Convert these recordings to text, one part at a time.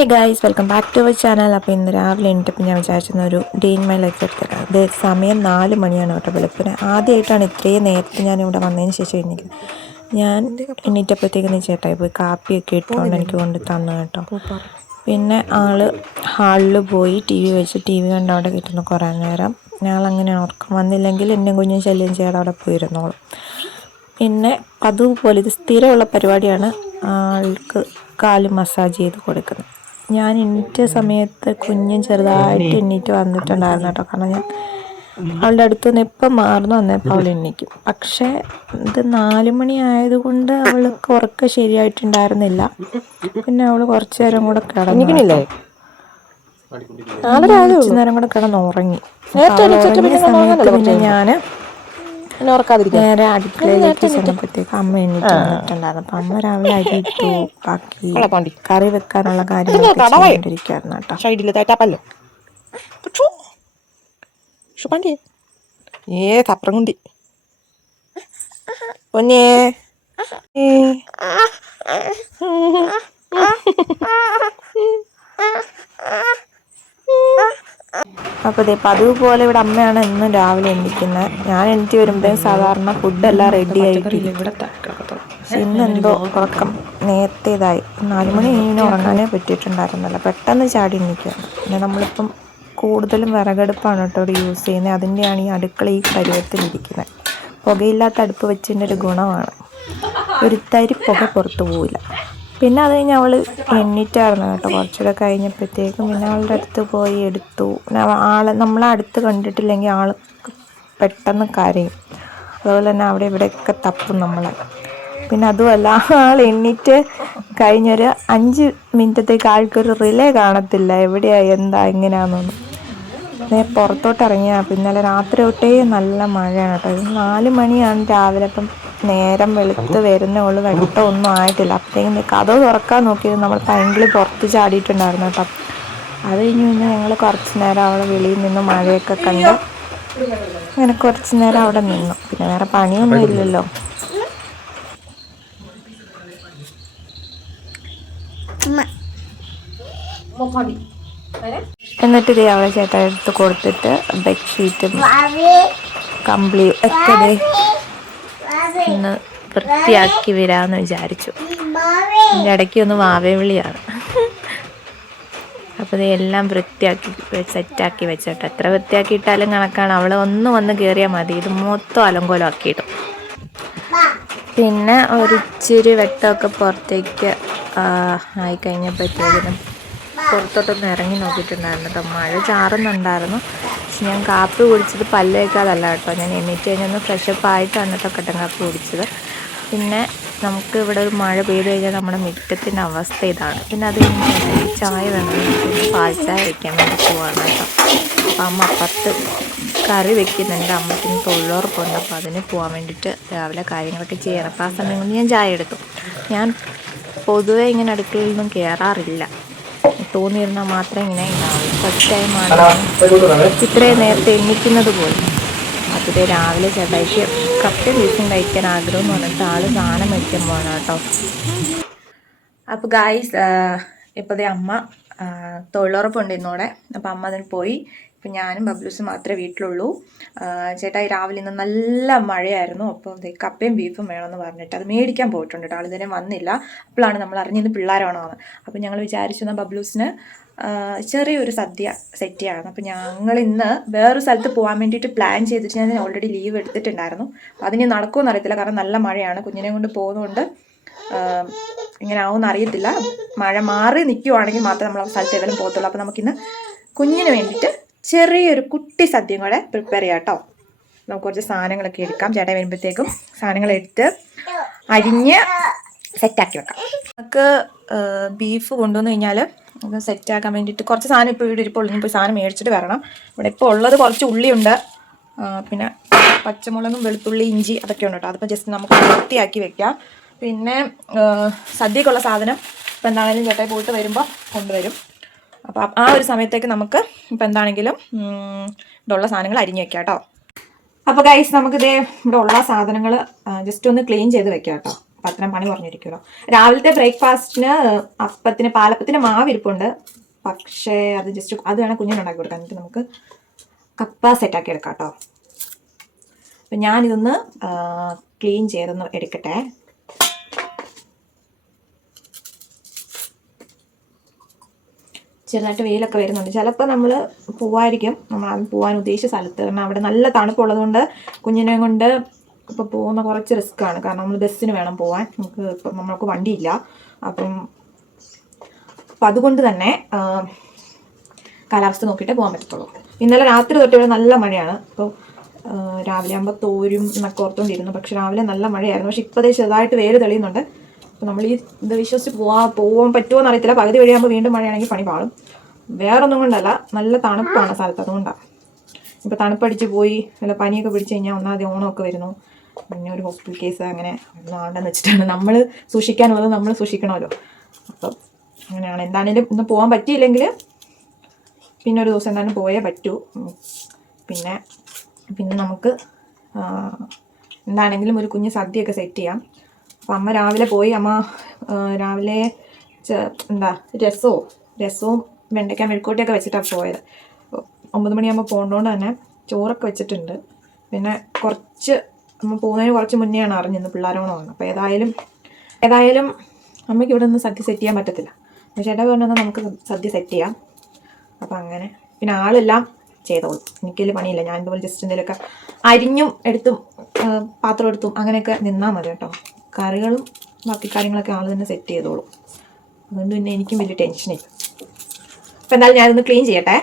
Hey guys, welcome back to our channel. അപ്പോൾ ഇന്ന് രാവിലെ എണീറ്റപ്പോൾ ഞാൻ വിചാരിച്ചിരുന്ന ഒരു ഡേ ഇൻ മൈ ലൈഫ് എടുത്തരാം. ഇത് സമയം 4 മണിയാണ് കേട്ടോ. വെളുപ്പിന് ആദ്യമായിട്ടാണ് ഇത്രയും നേരത്തെ ഞാൻ ഇവിടെ വന്നതിന് ശേഷം എണീക്കുന്നത്. ഞാൻ എണീറ്റപ്പോഴത്തേക്ക് നീ ചേട്ടായി പോയി കാപ്പിയൊക്കെ ഇട്ടുകൊണ്ട് എനിക്ക് കൊണ്ട് തന്നു കേട്ടോ. പിന്നെ ഹാളിൽ പോയി ടി വി വെച്ച് ടി വി കണ്ട് അവിടെ കിട്ടുന്നു കുറേ നേരം. ഞങ്ങളങ്ങനെ ഉറക്കം വന്നില്ലെങ്കിൽ എന്നെ കുഞ്ഞും ശല്യം ചെയ്യാതെ അവിടെ പോയിരുന്നോളും. പിന്നെ അതുപോലെ ഇത് സ്ഥിരമുള്ള പരിപാടിയാണ് ആൾക്ക് കാല് മസാജ് ചെയ്ത് കൊടുക്കുന്നത്. ഞാൻ എണീറ്റ സമയത്ത് കുഞ്ഞും ചെറുതായിട്ട് എണീറ്റ് വന്നിട്ടുണ്ടായിരുന്നു കേട്ടോ. കാരണം ഞാൻ അവളുടെ അടുത്ത് നിന്ന് എപ്പം മാറുന്നു വന്നപ്പോൾ അവൾ എണീക്കും. പക്ഷേ ഇത് 4 മണി ആയതുകൊണ്ട് അവൾക്ക് ഉറക്കം ശരിയായിട്ടുണ്ടായിരുന്നില്ല. പിന്നെ അവൾ കുറച്ചു നേരം കൂടെ കിടന്നില്ലേ, കുറച്ചു നേരം കൂടെ കിടന്നുറങ്ങി. സമയത്ത് പിന്നെ ഞാൻ നേരെ അടുക്കളയിലേക്ക് ചെന്നപ്പോഴത്തേക്ക് അമ്മ എണീറ്റ് വന്നിട്ടുണ്ടായിരുന്നു. അപ്പം അമ്മ രാവിലെ അരി ഇട്ടു, ബാക്കി കറി വെക്കാനുള്ള കാര്യങ്ങളൊക്കെ ചെയ്തുകൊണ്ടിരിക്കുകയായിരുന്നു അപ്പോൾ ഇതേ പതിവ് പോലെ ഇവിടെ അമ്മയാണ് എന്നും രാവിലെ എണീക്കുന്നത്. ഞാൻ എണീറ്റ് വരുമ്പോഴത്തേക്കും സാധാരണ ഫുഡെല്ലാം റെഡി ആയിട്ടില്ല. ഇന്ന് എന്തോ ഉറക്കം നേരത്തേതായി. 4 മണി കഴിഞ്ഞ് ഉറങ്ങാനേ പറ്റിയിട്ടുണ്ടായിരുന്നില്ല. പെട്ടെന്ന് ചാടി എണീക്കുകയാണ്. പിന്നെ നമ്മളിപ്പം കൂടുതലും വിറകടുപ്പാണ് കേട്ടോ ഇവിടെ യൂസ് ചെയ്യുന്നത്. അതിൻ്റെയാണ് ഈ അടുക്കള ഈ പരുവത്തിലിരിക്കുന്നത്. പുകയില്ലാത്ത അടുപ്പ് വെച്ചതിൻ്റെ ഒരു ഗുണമാണ്, ഒരു തരി പുക പുറത്തു പോവില്ല. പിന്നെ അത് കഴിഞ്ഞ് അവൾ എണ്ണീറ്റായിരുന്നു കേട്ടോ. കുറച്ചുകൂടെ കഴിഞ്ഞപ്പോഴത്തേക്കും പിന്നെ അവളുടെ അടുത്ത് പോയി എടുത്തു. നമ്മളെ അടുത്ത് കണ്ടിട്ടില്ലെങ്കിൽ ആൾ പെട്ടെന്ന് കരയും. അതുപോലെ തന്നെ അവിടെ ഇവിടെയൊക്കെ തപ്പും നമ്മളെ. പിന്നെ അതുമല്ല, ആൾ എണ്ണീറ്റ് കഴിഞ്ഞൊരു 5 മിനിറ്റത്തേക്ക് ആൾക്കൊരു റിലേ കാണത്തില്ല, എവിടെയാ എന്താ എങ്ങനെയാണെന്നൊന്നും. പുറത്തോട്ട് ഇറങ്ങിയാൽ ഇന്നലെ രാത്രി തൊട്ടേ നല്ല മഴയാണ് കേട്ടോ. 4 മണിയാണ് രാവിലെ. അപ്പം നേരം വെളുത്ത് വരുന്നേ ഉള്ളൂ, വെട്ടമൊന്നും ആയിട്ടില്ല. അപ്പോഴത്തേക്കും കഥ തുറക്കാൻ നോക്കിയത് നമ്മൾ ഭയങ്കര പുറത്ത് ചാടിയിട്ടുണ്ടായിരുന്നു കേട്ടോ. അത് കഴിഞ്ഞ് പിന്നെ ഞങ്ങൾ കുറച്ച് നേരം അവിടെ വെളിയിൽ നിന്ന് മഴയൊക്കെ കണ്ട് അങ്ങനെ കുറച്ച് നേരം അവിടെ നിന്നു. പിന്നെ വേറെ പണിയൊന്നും ഇല്ലല്ലോ. എന്നിട്ട് ഇതേ അവളെ ചേട്ടാ എടുത്ത് കൊടുത്തിട്ട് ബെഡ്ഷീറ്റും കമ്പിളി ഒക്കെ ഒന്ന് വൃത്തിയാക്കി വരാമെന്ന് വിചാരിച്ചു. എൻ്റെ ഇടയ്ക്ക് ഒന്ന് വാവേ വിളിയാണ്. അപ്പോൾ ഇതെല്ലാം വൃത്തിയാക്കി സെറ്റാക്കി വെച്ചിട്ട്, എത്ര വൃത്തിയാക്കിയിട്ടാലും കണക്കാണ്. അവൾ വന്ന് കയറിയാൽ മതി, ഇത് മൊത്തം അലങ്കോലമാക്കിയിട്ടു. പിന്നെ ഒരിച്ചിരി വെട്ടമൊക്കെ പുറത്തേക്ക് ആയിക്കഴിഞ്ഞപ്പോഴത്തേക്കിനും പുറത്തോട്ടൊന്ന് ഇറങ്ങി നോക്കിയിട്ടുണ്ടായിരുന്നു കേട്ടോ. മഴ ചാറുന്നുണ്ടായിരുന്നു. പക്ഷെ ഞാൻ കാപ്പി കുടിച്ചത് പല്ല് വയ്ക്കാതല്ല കേട്ടോ. ഞാൻ എണീറ്റ് കഴിഞ്ഞൊന്ന് ഫ്രഷപ്പ് ആയിട്ടാണ് കേട്ടോ കട്ടൻ കാപ്പി കുടിച്ചത്. പിന്നെ നമുക്ക് ഇവിടെ ഒരു മഴ പെയ്ത് കഴിഞ്ഞാൽ നമ്മുടെ മുറ്റത്തിൻ്റെ അവസ്ഥ ഇതാണ്. പിന്നെ അത് കഴിഞ്ഞ് ചായ വേണം, പാൽ ചായ വയ്ക്കാൻ വേണ്ടി പോവാണ് കേട്ടോ. അപ്പം അമ്മ അപ്പുറത്ത് കറി വെക്കുന്നുണ്ട്. അമ്മയ്ക്ക് തൊഴിലുറപ്പുണ്ട്, അപ്പോൾ അതിന് പോകാൻ വേണ്ടിയിട്ട് രാവിലെ കാര്യങ്ങളൊക്കെ ചെയ്യണം. അപ്പോൾ ആ സമയം കൊണ്ട് ഞാൻ ചായ എടുത്തു. ഞാൻ പൊതുവെ ഇങ്ങനെ അടുക്കളയിലൊന്നും കയറാറില്ല, തോന്നിയിരുന്നാൽ മാത്രമേ ഇങ്ങനെ ഉണ്ടാവും. ഫസ്റ്റ് ടൈമാണ് ഇത്രയും നേരത്തെ എണ്ണിക്കുന്നത് പോലും. അതിലെ രാവിലെ ചേട്ടായിക്ക് കപ്പയും ബീഫും കഴിക്കാൻ ആഗ്രഹം എന്ന് പറഞ്ഞിട്ട് ആൾ സാധനം മേടിക്കാൻ പോകണം കേട്ടോ. അപ്പോൾ ഗായ്സ്, ഇപ്പോഴത്തെ അമ്മ തൊഴിലുറപ്പുണ്ട് ഇന്നോടെ. അപ്പോൾ അമ്മ അതിന് പോയി. ഇപ്പം ഞാനും ബബ്ലൂസും മാത്രമേ വീട്ടിലുള്ളൂ. ചേട്ടായി രാവിലെ ഇന്ന് നല്ല മഴയായിരുന്നു. അപ്പോൾ കപ്പയും ബീഫും വേണമെന്ന് പറഞ്ഞിട്ട് അത് മേടിക്കാൻ പോയിട്ടുണ്ട് കേട്ടോ. ആളിതുവരെ വന്നില്ല. അപ്പോഴാണ് നമ്മൾ അറിഞ്ഞത് പിള്ളേരാണോ എന്ന്. അപ്പോൾ ഞങ്ങൾ വിചാരിച്ചു എന്നാൽ ബബ്ലൂസിന് ചെറിയൊരു സദ്യ സെറ്റ് ചെയ്യാമെന്ന്. അപ്പോൾ ഞങ്ങൾ ഇന്ന് വേറൊരു സ്ഥലത്ത് പോകാൻ വേണ്ടിയിട്ട് പ്ലാൻ ചെയ്തിട്ട് ഞാൻ ഓൾറെഡി ലീവ് എടുത്തിട്ടുണ്ടായിരുന്നു. അപ്പോൾ അതിന് നടക്കുമെന്ന് അറിയത്തില്ല, കാരണം നല്ല മഴയാണ്. കുഞ്ഞിനെ കൊണ്ട് പോകുന്നതുകൊണ്ട് ഇങ്ങനെ ആവുമെന്ന് അറിയത്തില്ല. മഴ മാറി നിൽക്കുവാണെങ്കിൽ മാത്രമേ നമ്മൾ ആ സ്ഥലത്ത് ഏതായാലും പോകത്തുള്ളൂ. അപ്പോൾ നമുക്കിന്ന് കുഞ്ഞിന് വേണ്ടിയിട്ട് ചെറിയൊരു കുട്ടി സദ്യയും കൂടെ പ്രിപ്പയർ ചെയ്യാം കേട്ടോ. നമുക്ക് കുറച്ച് സാധനങ്ങളൊക്കെ എടുക്കാം. ചേട്ടായി വരുമ്പോഴത്തേക്കും സാധനങ്ങൾ എടുത്ത് അരിഞ്ഞ് സെറ്റാക്കി വെക്കാം. നമുക്ക് ബീഫ് കൊണ്ടുവന്ന് കഴിഞ്ഞാൽ അത് സെറ്റാക്കാൻ വേണ്ടിയിട്ട് കുറച്ച് സാധനം ഇപ്പോൾ ഇവിടെ ഇരിപ്പോൾ പോയി സാധനം മേടിച്ചിട്ട് വരണം. ഇവിടെ ഇപ്പോൾ ഉള്ളത് കുറച്ച് ഉള്ളിയുണ്ട്, പിന്നെ പച്ചമുളകും വെളുത്തുള്ളി ഇഞ്ചി അതൊക്കെ ഉണ്ട് കേട്ടോ. അതിപ്പോൾ ജസ്റ്റ് നമുക്ക് വൃത്തിയാക്കി വെക്കാം. പിന്നെ സദ്യക്കുള്ള സാധനം ഇപ്പോൾ എന്താണെങ്കിലും ചേട്ടായി പോയിട്ട് വരുമ്പോൾ കൊണ്ടുവരും. അപ്പോൾ ആ ഒരു സമയത്തേക്ക് നമുക്ക് ഇപ്പോൾ എന്താണെങ്കിലും ഇവിടെ ഉള്ള സാധനങ്ങൾ അരിഞ്ഞ് വെക്കാം കേട്ടോ. അപ്പോൾ ഗൈസ്, നമുക്കിതേ ഇവിടെ ഉള്ള സാധനങ്ങൾ ജസ്റ്റ് ഒന്ന് ക്ലീൻ ചെയ്ത് വെക്കാം കേട്ടോ. അപ്പം അത്രയും പണി കുറഞ്ഞിരിക്കുമല്ലോ. രാവിലത്തെ ബ്രേക്ക്ഫാസ്റ്റിന് അപ്പത്തിന് പാലപ്പത്തിന് മാവ് ഇരിപ്പുണ്ട്. പക്ഷേ അത് ജസ്റ്റ് അത് വേണം കുഞ്ഞിനുണ്ടാക്കി കൊടുക്കാൻ. എന്നിട്ട് നമുക്ക് കപ്പ സെറ്റാക്കി എടുക്കാം കേട്ടോ. അപ്പം ഞാനിതൊന്ന് ക്ലീൻ ചെയ്തൊന്ന് എടുക്കട്ടെ. ചെറുതായിട്ട് വെയിലൊക്കെ വരുന്നുണ്ട്. ചിലപ്പോൾ നമ്മൾ പോവായിരിക്കും, നമ്മൾ പോകാൻ ഉദ്ദേശിച്ച സ്ഥലത്ത്. കാരണം അവിടെ നല്ല തണുപ്പുള്ളത് കൊണ്ട് കുഞ്ഞിനെ കൊണ്ട് ഇപ്പോൾ പോകുന്ന കുറച്ച് റിസ്ക്കാണ്. കാരണം നമ്മൾ ബസ്സിന് വേണം പോകാൻ, ഇപ്പം നമ്മൾക്ക് വണ്ടിയില്ല. അപ്പം അതുകൊണ്ട് തന്നെ കാലാവസ്ഥ നോക്കിയിട്ടേ പോകാൻ പറ്റത്തുള്ളൂ. ഇന്നലെ രാത്രി തൊട്ട് ഇവിടെ നല്ല മഴയാണ്. അപ്പോൾ രാവിലെ ആകുമ്പോൾ തോരും എന്നൊക്കെ ഓർത്തുകൊണ്ടിരുന്നു. പക്ഷെ രാവിലെ നല്ല മഴയായിരുന്നു. പക്ഷെ ഇപ്പോൾ ചെറുതായിട്ട് വേര് തെളിയുന്നുണ്ട്. അപ്പോൾ നമ്മൾ ഈ ഇത് വിശ്വസിച്ച് പോകാൻ പറ്റുമോ എന്നറിയത്തില്ല. പകുതി വഴിയാകുമ്പോൾ വീണ്ടും മഴയാണെങ്കിൽ പണി പാളും. വേറൊന്നും കൊണ്ടല്ല, നല്ല തണുപ്പാണ് സ്ഥലത്ത്, അതുകൊണ്ടാണ്. ഇപ്പോൾ തണുപ്പടിച്ച് പോയി വല്ല പനിയൊക്കെ പിടിച്ച് കഴിഞ്ഞാൽ ഒന്നാമത് ഓണമൊക്കെ വരുന്നു, പിന്നെ ഒരു ഹോസ്പിറ്റൽ കേസ് അങ്ങനെ ആണ്ടെന്ന് വെച്ചിട്ടാണ്. നമ്മൾ സൂക്ഷിക്കാനുള്ളത് നമ്മൾ സൂക്ഷിക്കണമല്ലോ. അപ്പം അങ്ങനെയാണ്. എന്താണേലും ഇന്ന് പോകാൻ പറ്റിയില്ലെങ്കിൽ പിന്നെ ഒരു ദിവസം എന്തായാലും പോയേ പറ്റൂ. പിന്നെ നമുക്ക് എന്താണെങ്കിലും ഒരു കുഞ്ഞ് സദ്യയൊക്കെ സെറ്റ് ചെയ്യാം. അപ്പം അമ്മ രാവിലെ പോയി. അമ്മ രാവിലെ രസവും വെണ്ടയ്ക്ക മെഴുക്കൂട്ടിയൊക്കെ വെച്ചിട്ടാണ് പോയത്. 9 മണിയാകുമ്പോൾ പോകേണ്ടതുകൊണ്ട് തന്നെ ചോറൊക്കെ വെച്ചിട്ടുണ്ട്. പിന്നെ നമ്മൾ പോകുന്നതിന് കുറച്ച് മുന്നെയാണ് അറിഞ്ഞത് പിള്ളേരോണമാണ്. അപ്പോൾ ഏതായാലും അമ്മയ്ക്ക് ഇവിടെ നിന്ന് സദ്യ സെറ്റ് ചെയ്യാൻ പറ്റത്തില്ല. ചേട്ടാ പറഞ്ഞാൽ നമുക്ക് സദ്യ സെറ്റ് ചെയ്യാം. അപ്പം അങ്ങനെ പിന്നെ ആളെല്ലാം ചെയ്തോളും. എനിക്കതിൽ പണിയില്ല. ഞാൻ ഇതുപോലെ ജസ്റ്റ് എന്തെങ്കിലുമൊക്കെ അരിഞ്ഞും എടുത്തും പാത്രം എടുത്തും അങ്ങനെയൊക്കെ നിന്നാൽ മതി കേട്ടോ. കറികളും ബാക്കി കാര്യങ്ങളൊക്കെ ആൾ തന്നെ സെറ്റ് ചെയ്തോളും. അതുകൊണ്ട് പിന്നെ എനിക്കും വലിയ ടെൻഷനില്ല. അപ്പം എന്തായാലും ഞാനൊന്ന് ക്ലീൻ ചെയ്യട്ടെ.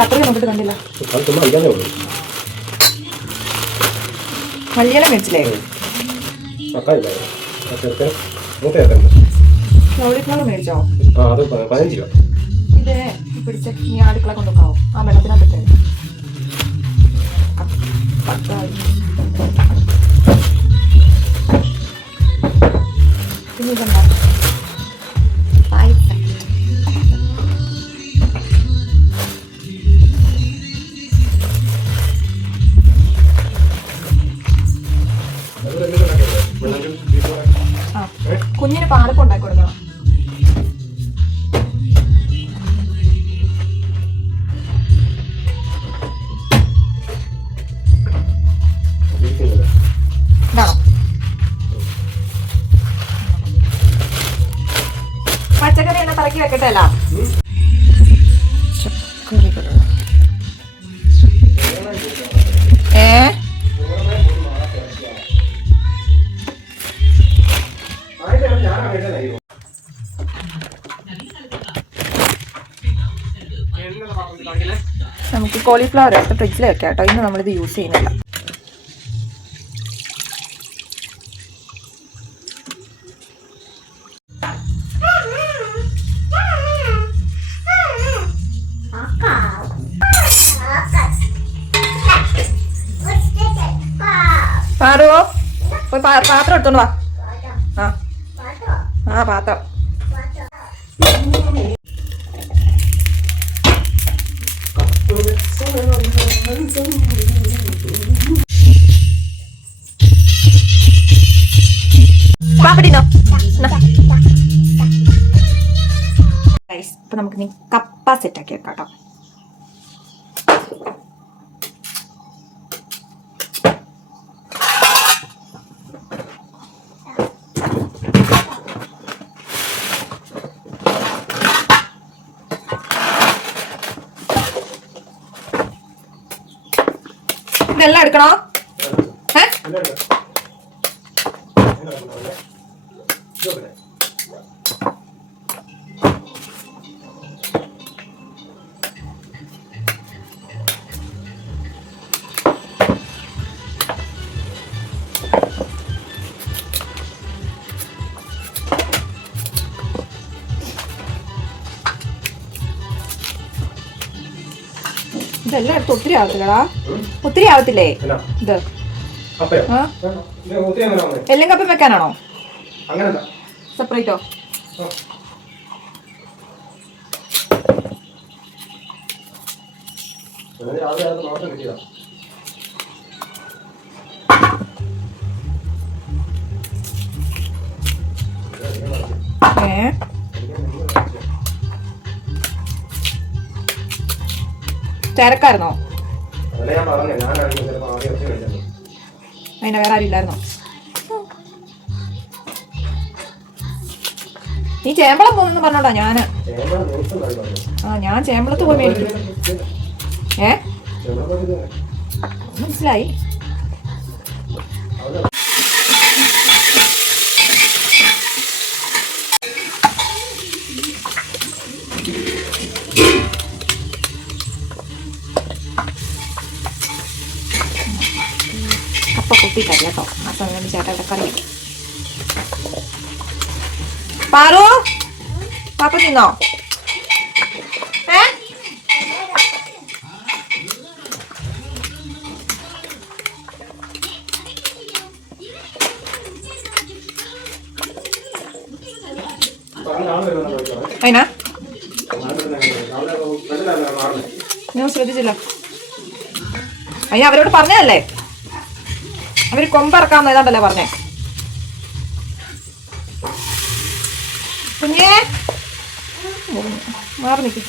കത്രിക നോക്കിട്ട് കണ്ടില്ല. മല്ലിയില മേടിച്ചില്ലേ? കോളിഫ്ലവർ മേടിച്ചോ? ഇത് പിടിച്ച് ഈ അടുക്കള കൊണ്ടുപോകാവോ? ആ വെള്ളത്തിനകത്ത് പിന്നെ ഇതെന്താ പായസം. കുഞ്ഞിന് പാലപ്പം ഉണ്ടാക്കി കൊടുക്കണം. പച്ചക്കറി എല്ലാം പറക്കി വെക്കട്ടെ അല്ല. നമുക്ക് കോളിഫ്ലവർ എടുത്ത് ഫ്രിഡ്ജിൽ വെക്കാം കേട്ടോ. ഇന്ന് നമ്മളിത് യൂസ് ചെയ്യുന്നില്ല. പാറോ പോയി പാത്രം എടുത്തോണ്ട് വാ. ആ പാത്രം ഇപ്പൊ നമുക്ക് നീ കപ്പ സെറ്റാക്കി വെക്കാം കേട്ടോ. ഇതെല്ലാം എടുക്കണോ? ഇതെല്ലാം എടുത്ത് ഒത്തിരി ആവത്തില്ലടാ. ഒത്തിരി ആവത്തില്ലേ ഇത്? എല്ലാം കപ്പം വെക്കാനാണോ? സെപ്പറേറ്റോ? തിരക്കായിരുന്നോ? അതിനെ വേറെ ആരും ഇല്ലായിരുന്നോ? നീ ചേമ്പളം പോകുന്നെന്ന് പറഞ്ഞോടാ ഞാന്. ഞാൻ ചേമ്പളത്ത് പോയി മേടിക്കും. മനസ്സിലായി. കപ്പ കുത്തിയിട്ടല്ല കേട്ടോ. ആ സമയം ചേട്ടാ ഇവിടെ കറി വയ്ക്കും. പാറു പാപ്പ തിന്നോ? അതിനാ ഞാൻ ശ്രദ്ധിച്ചില്ല. അയ്യ അവരോട് പറഞ്ഞതല്ലേ, അവര് കൊമ്പിറക്കാന്ന് ഏതാണ്ടല്ലേ പറഞ്ഞേ. കുഞ്ഞേ മാറി നിൽക്കും.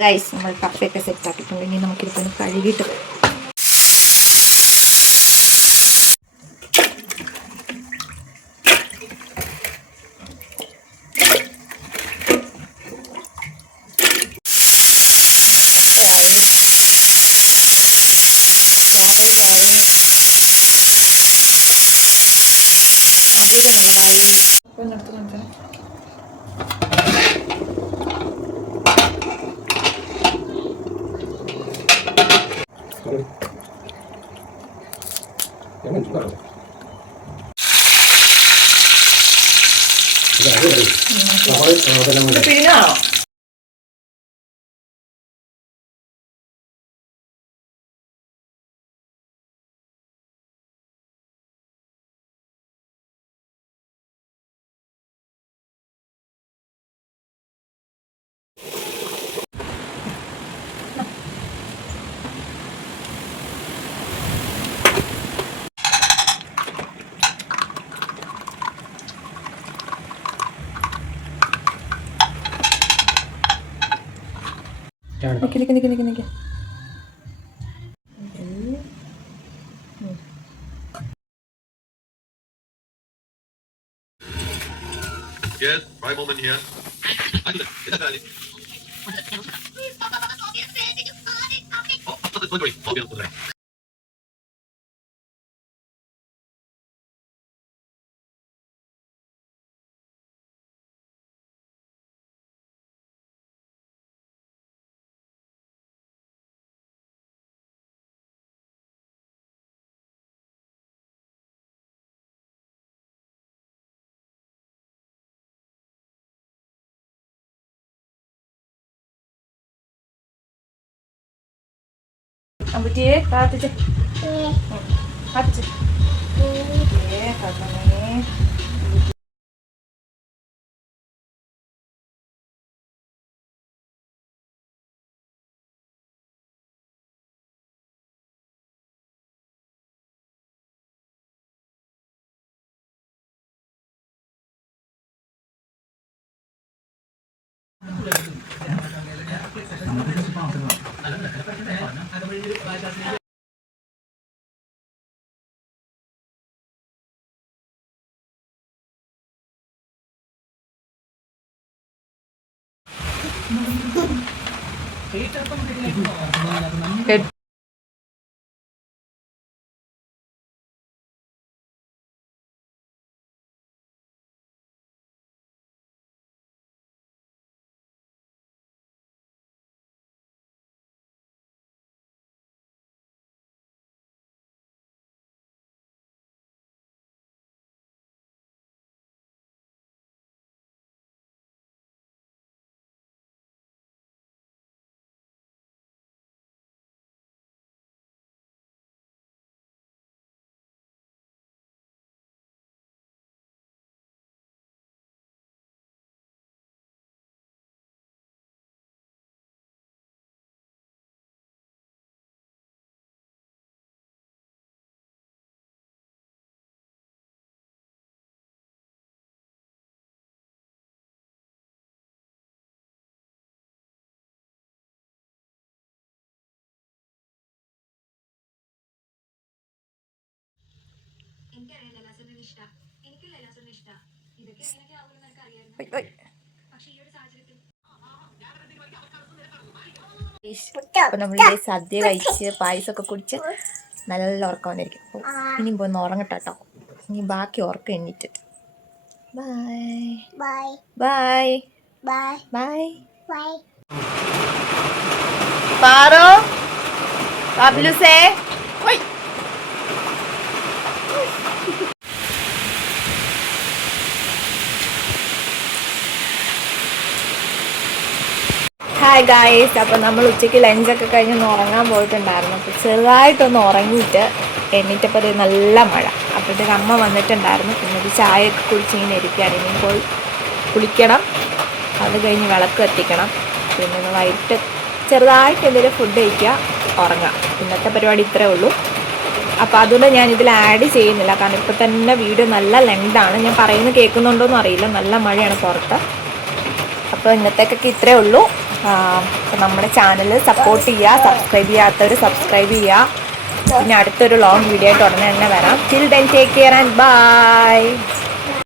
ഗൈസ് നമ്മൾ കപ്പയൊക്കെ സെറ്റ് ആക്കിയിട്ടുണ്ട്. ഇനി നമുക്കിതൊന്ന് കഴുകിയിട്ട് പിഴിഞ്ഞാണോ? നിക്ക്. Yes, right moment here. Oh, അമ്പുറ്റിയെ കാത്തിച്ച് കാത്തിച്ച് അപ്പൊ നമ്മളിവിടെ സദ്യ കഴിച്ച് പായസമൊക്കെ കുടിച്ച് നല്ല ഉറക്കം വന്നിരിക്കും. ഇനി പോയി ഉറങ്ങട്ടോ. ഇനി ബാക്കി ഉറക്കം എണ്ണിട്ടിട്ട് bye bye bye bye bye. പാറോ ബാബ്ലുസേ ഓയ്. ഹായ് ഗായ്സ്, അപ്പോൾ നമ്മൾ ഉച്ചയ്ക്ക് ലഞ്ചൊക്കെ കഴിഞ്ഞ് ഉറങ്ങാൻ പോയിട്ടുണ്ടായിരുന്നു. അപ്പോൾ ചെറുതായിട്ടൊന്ന് ഉറങ്ങിയിട്ട് എണ്ണീറ്റപ്പോൾ അത് നല്ല മഴ. അപ്പോഴത്തേക്ക് അമ്മ വന്നിട്ടുണ്ടായിരുന്നു. പിന്നെ ഒരു ചായയൊക്കെ കുടിച്ച് ഇങ്ങനെ ഇരിക്കുകയാണ്. ഇനിയും പോയി കുളിക്കണം, അത് കഴിഞ്ഞ് വിളക്ക് കത്തിക്കണം. പിന്നെ ഒന്ന് വൈകിട്ട് ചെറുതായിട്ട് എന്തെങ്കിലും ഫുഡ് കഴിക്കുക, ഉറങ്ങാം. ഇന്നത്തെ പരിപാടി ഇത്രേ ഉള്ളൂ. അപ്പോൾ അതുകൊണ്ട് ഞാൻ ഇതിൽ ആഡ് ചെയ്യുന്നില്ല, കാരണം ഇപ്പോൾ തന്നെ വീഡിയോ നല്ല ലെങ്താണ്. ഞാൻ പറയുന്നത് കേൾക്കുന്നുണ്ടോയെന്ന് അറിയില്ല, നല്ല മഴയാണ് പുറത്ത്. അപ്പോൾ ഇന്നത്തേക്കൊക്കെ ഇത്രേ ഉള്ളൂ. അപ്പോൾ നമ്മുടെ ചാനൽ സപ്പോർട്ട് ചെയ്യുക, സബ്സ്ക്രൈബ് ചെയ്യാത്തവർ സബ്സ്ക്രൈബ് ചെയ്യുക. പിന്നെ അടുത്തൊരു ലോങ് വീഡിയോ ആയിട്ട് ഉടനെ തന്നെ വരാം. Till then take care and by.